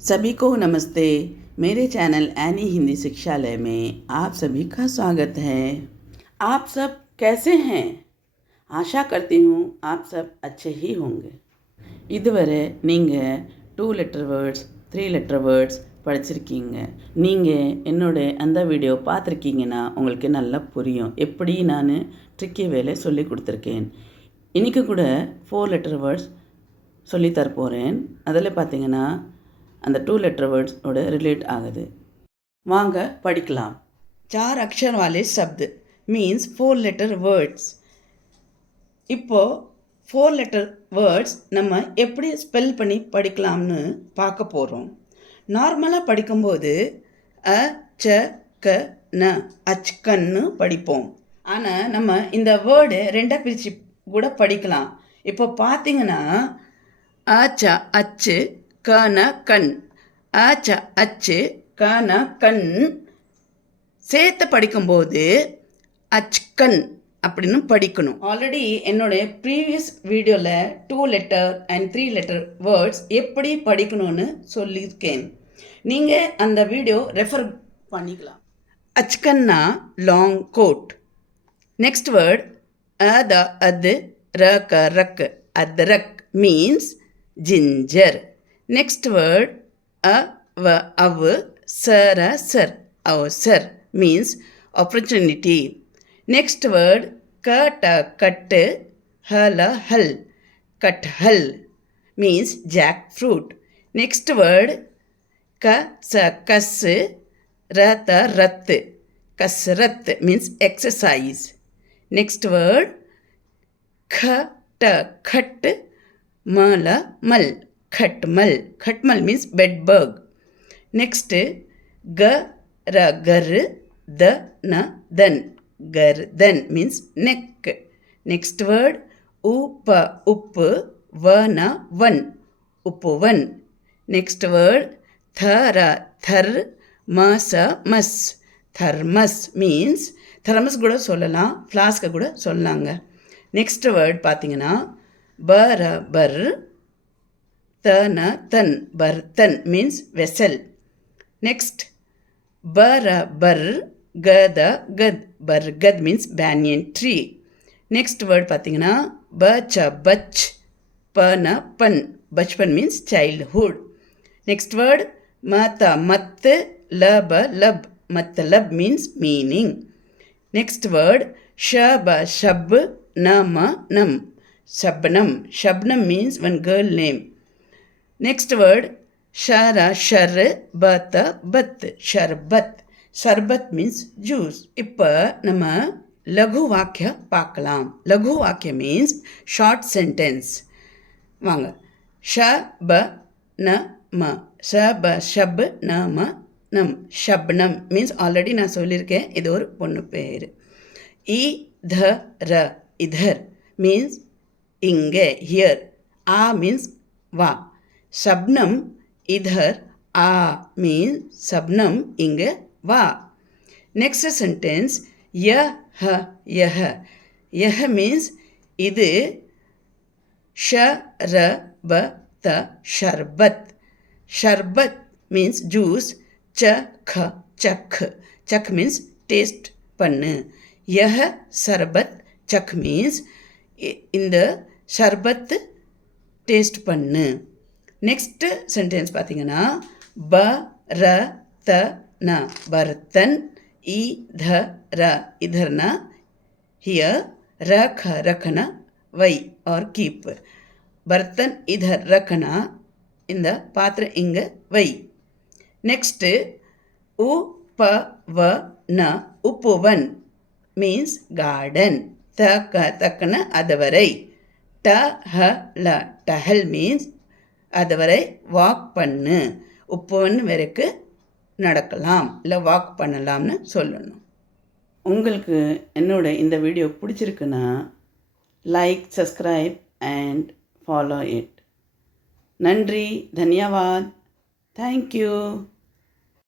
सभी को नमस्ते मेरे चैनल एनी हिंदी शिक्षालय में आप सभी का स्वागत है आप सब कैसे हैं आशा करती हूँ आप सब अच्छे ही होंगे இதுவரை நீங்கள் two letter words three letter words படிச்சிருக்கீங்க நீங்கள் என்னோட அந்த வீடியோ பார்த்துருக்கீங்கன்னா உங்களுக்கு நல்லா புரியும் எப்படி நான் ட்ரிக்கி வேலை சொல்லி கொடுத்துருக்கேன் இன்றைக்கி கூட ஃபோர் லெட்டர் வேர்ட்ஸ் சொல்லி தரப்போகிறேன் அதில் பார்த்தீங்கன்னா அந்த டூ லெட்டர் வேர்ட்ஸோட ரிலேட் ஆகுது வாங்க படிக்கலாம் चार अक्षर वाले शब्द मीन्स फोर लेटर वर्ड्स இப்போ ஃபோர் லெட்டர் வேர்ட்ஸ் நம்ம எப்படி ஸ்பெல் பண்ணி படிக்கலாம்னு பார்க்க போகிறோம் நார்மலாக படிக்கும்போது அ ச க ந அச்கன்னு படிப்போம் ஆனால் நம்ம இந்த வேர்டு ரெண்டாக பிரித்து கூட படிக்கலாம் இப்போ பார்த்தீங்கன்னா ஆச்ச அச்சு கன கண். ஆச்ச அச்சு கன கண். சேர்த்து படிக்கும்போது அச்கன் அப்படின்னு படிக்கணும். ஆல்ரெடி என்னுடைய ப்ரீவியஸ் வீடியோவில் two letter and three letter words எப்படி படிக்கணும்னு சொல்லியிருக்கேன். நீங்கள் அந்த வீடியோ ரெஃபர் பண்ணிக்கலாம். அச்கன்னா லாங் கோட் நெக்ஸ்ட் வேர்ட் அத அது ரக ரக் அத்ரக் means ginger Next word, a, v, av, sir, a, sir, means opportunity. Next word, cut, a, cut, hal, a, hal, cut, hal means jackfruit. Next word, ka, sa, kas, rata, rat, kasrat means exercise. Next word, khat, khat, mala, mal கட்மல் கட்மல் means bedbug next க ர கரு த ந தன் கர் தன் மீன்ஸ் நெக் நெக்ஸ்ட் வேர்டு உப்ப உப்பு வ ந வன் உப்புவன் நெக்ஸ்ட் வேர்ட் தர தர் ம ச மஸ் தர்மஸ் மீன்ஸ் தர்மஸ் கூட சொல்லலாம் ஃப்ளாஸ்கை கூட சொல்லாங்க நெக்ஸ்ட் வேர்ட் பார்த்தீங்கன்னா பர பர் தன தன் பர்தன் மீன்ஸ் வெசல் நெக்ஸ்ட் பர பர் கத. கத் Barkat means banyan tree next word பார்த்தீங்கன்னா பச்ச பச். பன. பன் பச்பன் மீன்ஸ் சைல்ட்ஹுட் நெக்ஸ்ட் வேர்ட் மத மத்து. லப லப். மத்த லப் மீன்ஸ் மீனிங் நெக்ஸ்ட் வேர்ட் ஷப ஷப் நம நம். Shabnam. Shabnam means one girl name next word ஷர ஷர் பத்த பத் ஷர்பத் ஷர்பத் மீன்ஸ் ஜூஸ் இப்போ நம்ம லகு வாக்கிய பார்க்கலாம். லகு வாக்கிய மீன்ஸ் ஷார்ட் சென்டென்ஸ் வாங்க. ஷ ப ந ம. ஷ ப ஷப் ந ம நம். ஷப்னம் மீன்ஸ் ஆல்ரெடி நான் சொல்லியிருக்கேன். இது ஒரு பொண்ணு பேர். இ த ர இதர் மீன்ஸ் இங்கே ஹியர் ஆ மீன்ஸ் வா. शबनम इधर आ मीन शबनम इंग वा नेक्स्ट सेंटेंस यह ह यह यह मीन्स இது ஷ ர ப த ஷர்பத் ஷர்பத் மீன்ஸ் ஜூஸ் ச க சக் சக் மீன்ஸ் டேஸ்ட் பண்ணு யஹ சர்பத் சக் மீன்ஸ் இந்த ஷர்பத் டேஸ்ட் பண்ணு நெக்ஸ்ட்டு சென்டென்ஸ் பார்த்தீங்கன்னா ப ர த ந. பர்த்தன் இ த ர. இதர்னா ஹியர் ர க ரக்கனா வை ஆர் கீப் பர்த்தன் இதர் ரக்கனா இந்த பாத்திரம் இங்கே வை. நெக்ஸ்ட்டு உ ப வ ந உப்புவன் மீன்ஸ் கார்டன் த க தக்கன அதுவரை. ட ஹ ல டஹல் மீன்ஸ் அதுவரை வாக் பண்ணு. உப்புவன் வரைக்கும் நடக்கலாம். இல்லை வாக் பண்ணலாம்னு சொல்லணும். உங்களுக்கு என்னோட இந்த வீடியோ பிடிச்சிருக்குன்னா like subscribe and follow it நன்றி. தன்யவாத். Thank you